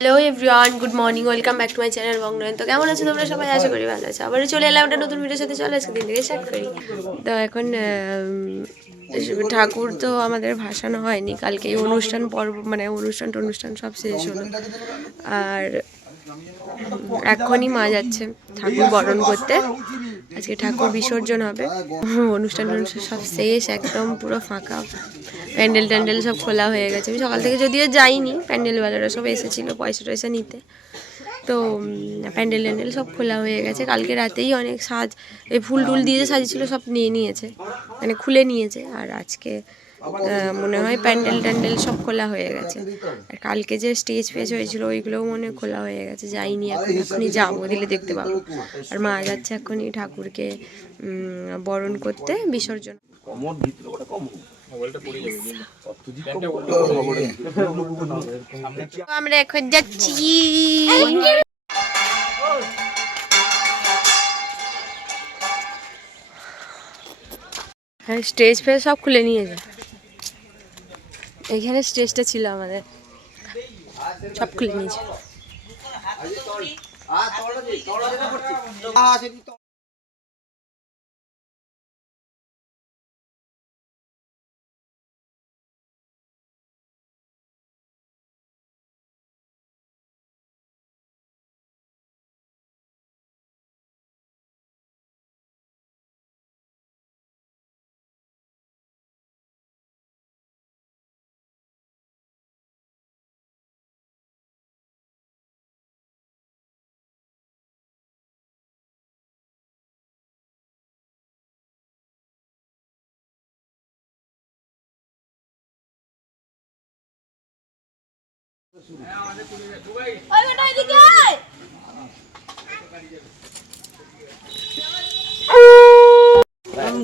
Hello everyone, good morning, welcome back to my channel Bongnayan. তো কেমন আছো তোমরা সবাই? আশা করি ভালো আছো। আবার চলে এলাম একটা নতুন ভিডিওর সাথে। চলো আজকে দিন থেকে স্টার্ট করি। তো এখন ঠাকুর তো আমাদের ভাসানো হয়নি, কালকে অনুষ্ঠান পর্ব মানে অনুষ্ঠান সব শেষ হলো। আর এখনই মা যাচ্ছে ঠাকুর বরণ করতে। আজকে ঠাকুর বিসর্জন হবে। অনুষ্ঠান সব শেষ, একদম পুরো ফাঁকা। প্যান্ডেল সব খোলা হয়ে গেছে। আমি সকাল থেকে যদিও যাইনি, প্যান্ডেলওয়ালারা সব এসেছিলো পয়সা টয়সা নিতে। তো প্যান্ডেল সব খোলা হয়ে গেছে। কালকে রাতেই অনেক এই ফুল টুল দিয়ে যে সাজিয়েছিল সব নিয়ে নিয়েছে, মানে খুলে নিয়েছে। আর আজকে মনে হয় প্যান্ডেল সব খোলা হয়ে গেছে। আর কালকে যে স্টেজ ফেজ হয়েছিল ওইগুলোও মনে খোলা হয়ে গেছে। যাইনি, এখনই যাবো, দিলে দেখতে পাবো। আর মা যাচ্ছে এখনই ঠাকুরকে বরণ করতে, বিসর্জন। আমরা এখন যাচ্ছি। হ্যাঁ, স্টেজ ফেজ সব খুলে নিয়েছে। এখানে স্টেজটা ছিল আমাদের, সব খুলে নিয়েছে।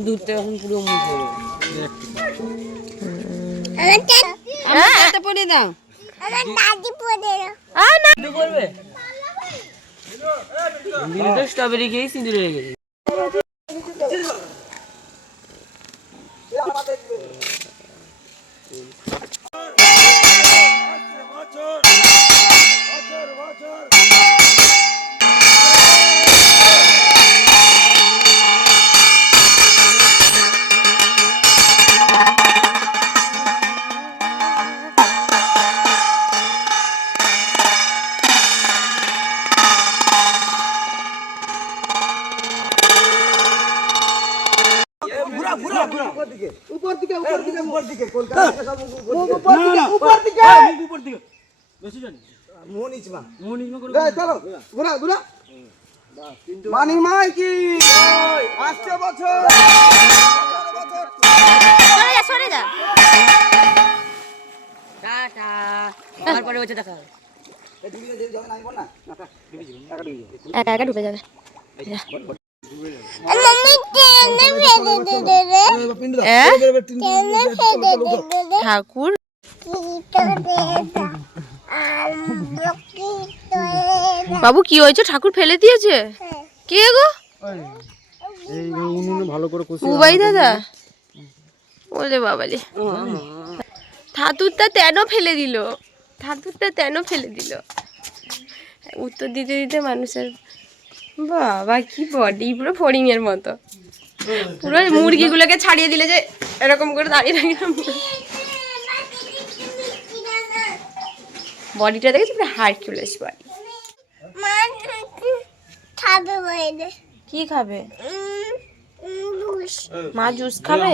দুধটা এখন পুরো পরে দাও, স্ট্রবেরি খেয়ে সিঁদুর হয়ে গেছে। মানি মাই কি আসছে বছর সরে যা টাটা। তারপরে হচ্ছে দেখা একা একা ঢুকে যাবে। ঠাকুর বাবু কি হয়েছে? ঠাকুর ফেলে দিয়েছে? কে গো? উবাই দাদা? ওলে বাবালে, ঠাকুরটা তেন ফেলে দিল, উত্তর দিতে দিতে মানুষের বাবা কি বডি, পুরো ফড়িং এর মতো। পুরো মুরগিগুলোকে ছাড়িয়ে দিলে যে এরকম করে দাঁড়িয়ে দাঁড়িয়ে বডিটা দেখেছি, পুরো হারকিউলিস বডি। কি খাবে মা? জুস খাবে?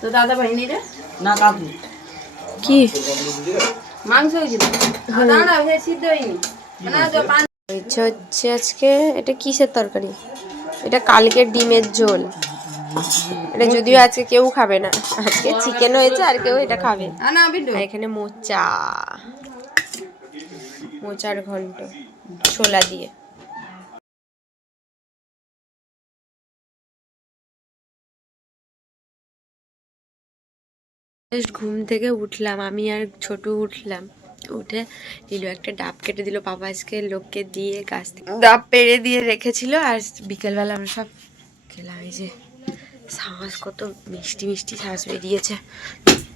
তো দাদা ভাই নেই রে না, কাকু কি মাংস হয়েছিল? সিদ্ধ হয়নি। হচ্ছে আজকে এটা কিসের তরকারি? এটা কালকের ডিমের ঝোল। এটা যদিও আজকে কেউ খাবে না, আজকে চিকেন হয়েছে আর কেউ এটা খাবে। আর এখানে মোচার ঘন্ট ছোলা দিয়ে। ঘুম থেকে উঠলাম, আমি আর ছোটু উঠলাম। উঠে লিলু একটা ডাব কেটে দিল, পাপা আজকে লোককে দিয়ে গাছ থেকে ডাব পেড়ে দিয়ে রেখেছিল। আর বিকেলবেলা আমরা সব খেলাম। এই যে শ্বাস কত মিষ্টি মিষ্টি শ্বাস বেরিয়েছে,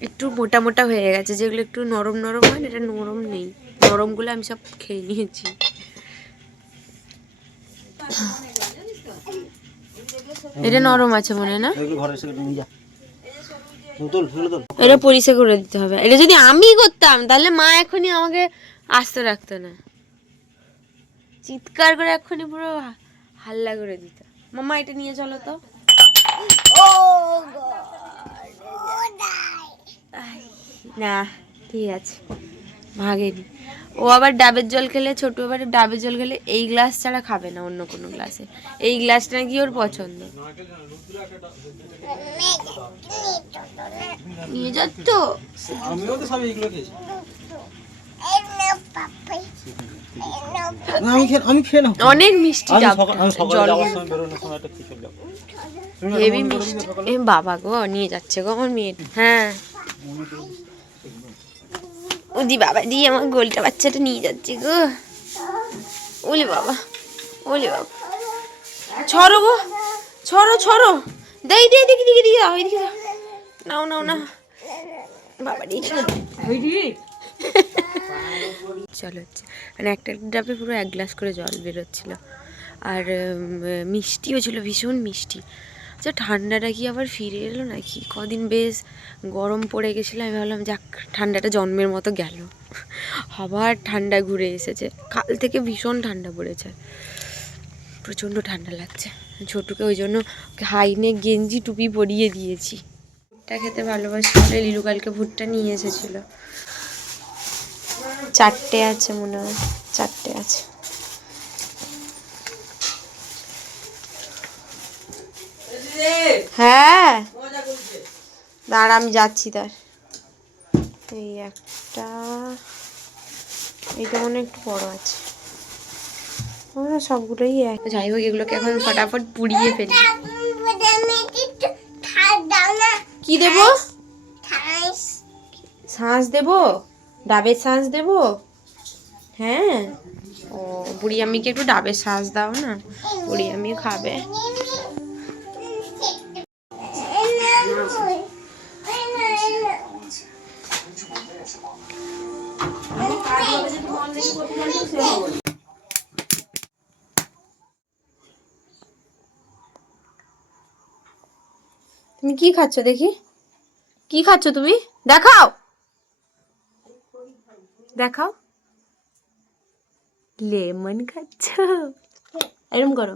একটু মোটা মোটা হয়ে গেছে, যেগুলো একটু নরম নরম হয় না, এটা নরম নেই, নরমগুলো আমি সব খেয়ে নিয়েছি। এটা নরম আছে মনে হয় না, এটা পরিষ্কার করে দিতে হবে। এটা যদি আমি করতাম তাহলে মা এখনই আমাকে আস্ত রাখতো না, চিৎকার করে এক্ষুনি পুরো হাল্লা করে দিত। মামা এটা নিয়ে চলো তো। না ঠিক আছে, ভাগেনি। ও আবার ডাবের জল খেলে, ছোট আবার ডাবের জল খেলে এই গ্লাস ছাড়া খাবে না অন্য কোনো গ্লাসে, এই গ্লাসটা নাকি ওর পছন্দ। নিয়ে যাচ্ছ? অনেক মিষ্টি জল, হেভি মিষ্টি। এ বাবা গো, নিয়ে যাচ্ছে গো আমার মেয়ে। হ্যাঁ ওদি বাবা দি, আমার গোলটা বাচ্চাটা নিয়ে যাচ্ছে গো। ওলে বাবা, ওলে বাবা, ছড়ো গো, ছড়ো ছড়ো, দেই দিয়ে দিকে দিকে দিয়ে দাও, এদিকে দাও, নাও নাও না বাবা দি। জল হচ্ছে মানে একটা ডাবে পুরো 1 গ্লাস করে জল বেরোচ্ছিল, আর মিষ্টিও ছিল, ভীষণ মিষ্টি। আচ্ছা ঠান্ডাটা কি আবার ফিরে এলো নাকি? কদিন বেশ গরম পড়ে গেছিলো, আমি ভাবলাম যাক ঠান্ডাটা জন্মের মতো গেল, আবার ঠান্ডা ঘুরে এসেছে। কাল থেকে ভীষণ ঠান্ডা পড়েছে, প্রচণ্ড ঠান্ডা লাগছে। ছোটুকে ওই জন্য হাইনে গেঞ্জি টুপি পরিয়ে দিয়েছি। ভুট্টা খেতে ভালোবাসি বলে লিলু কালকে ভুট্টা নিয়ে এসেছিলো। 4টে আছে মনে হয়, 4টে আছে। হ্যাঁ দাঁড়া আমি যাচ্ছি তার। এই একটা, এইটা মনে একটু বড় আছে, সবগুলোই এক। যাই হোক এগুলোকে এখন ফটাফট পুড়িয়ে ফেলি। কি দেবো? শাঁস দেবো, ডাবের শাঁস দেবো। হ্যাঁ ও বুড়ি আম্মিকে একটু ডাবের শাঁস দাও না, বুড়ি আম্মি খাবে। তুমি কি খাচ্ছ দেখি, কি খাচ্ছ তুমি? দেখাও দেখাও, লেমন খাচ্ছ, এরকম করো।